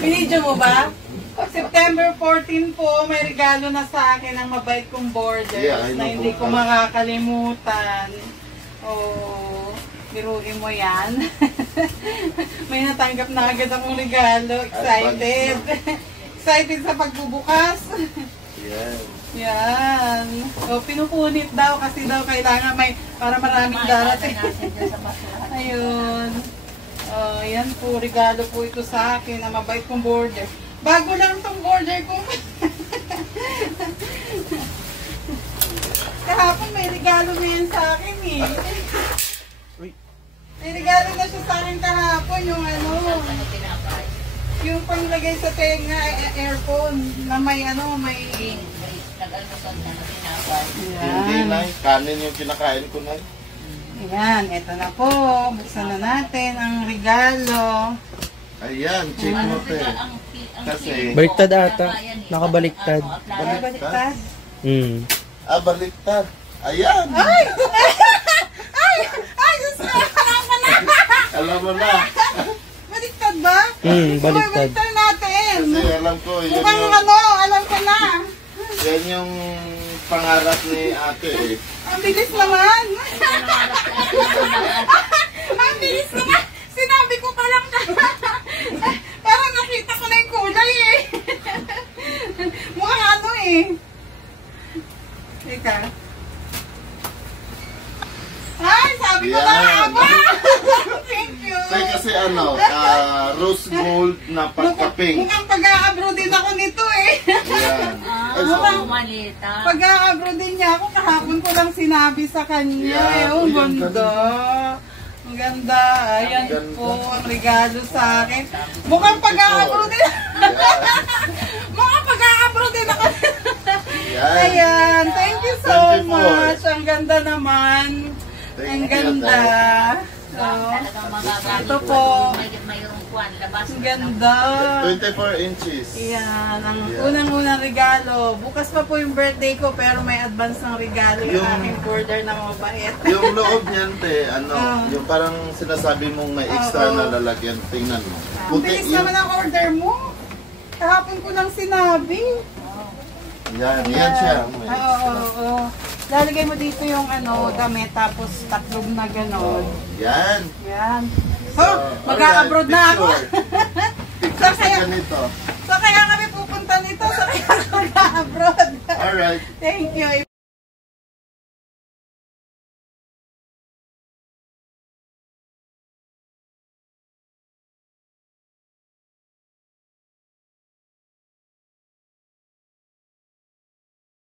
Binidyo mo ba? September 14 po, may regalo na sa akin ang mabait kong borders na hindi ko makakalimutan. Oh, biruin mo yan. May natanggap na agad akong regalo. Excited. Excited sa pagbubukas. Yan. So, pinupunit daw kasi daw kailangan may para maraming darating. Ayun. Oh, yan po, regalo po ito sa akin na mabait kong border. Bago lang tong border ko. Kahapon may regalo na yan sa akin eh. May regalo na siya sa akin kahapon, yung ano, yung panglagay sa tenga, earphone, na may ano, may... Hindi na, kanin yung kinakain ko na. Ayan, eto na po. Buksan na natin ang regalo. Ayan, check mo te. Kasi... Baliktad ata. Nakabaliktad. Baliktad? Baliktad. Ayan! Ay! Ay! Ay! Alam mo na. Baliktad ba? Baliktad. Baliktad natin. Kasi alam ko, yun Mukhang yung... ano, alam ko na. Yan yung pangarap ni ate eh. Ang bilis naman. Ang bilis naman. Sinabi ko pa lang na. Parang nakita ko na yung kulay eh. Mukhang ano eh. Ika. Ay, sabi ko na haba. Thank you. Kasi ano, rose gold na pagka-pink. Mukhang pag-a-abroad din ako nito eh. Yan. Mukhang pag-a-abroad din niya ako. Kahapon ko lang sinabi sa kanya. Ang ganda. Ang ganda. Ayan po ang regalo sa akin. Mukhang pag-a-abroad din. Mukhang pag-a-abroad din ako. Ayan. Thank you so much. Ang ganda naman. Ang ganda. So, ito po. Ang ganda. 24 inches. Ayan. Ang unang-unang regalo. Bukas pa po yung birthday ko pero may advance ng regalo yung aking border na mabait. Yung loob niyan te, ano, yung parang sinasabi mong may extra na lalagyan. Tingnan mo. Ang bilis naman ang order mo. Kahapon ko lang sinabi. Yan, yan siya. Oo. Lalagay mo dito yung ano, damit tapos tatlog na gano'n. Yan. Yan. Mag-a-abroad na ako. Picture sa ganito. So kaya kami pupunta nito. So kaya mag-a-abroad. Alright. Thank you.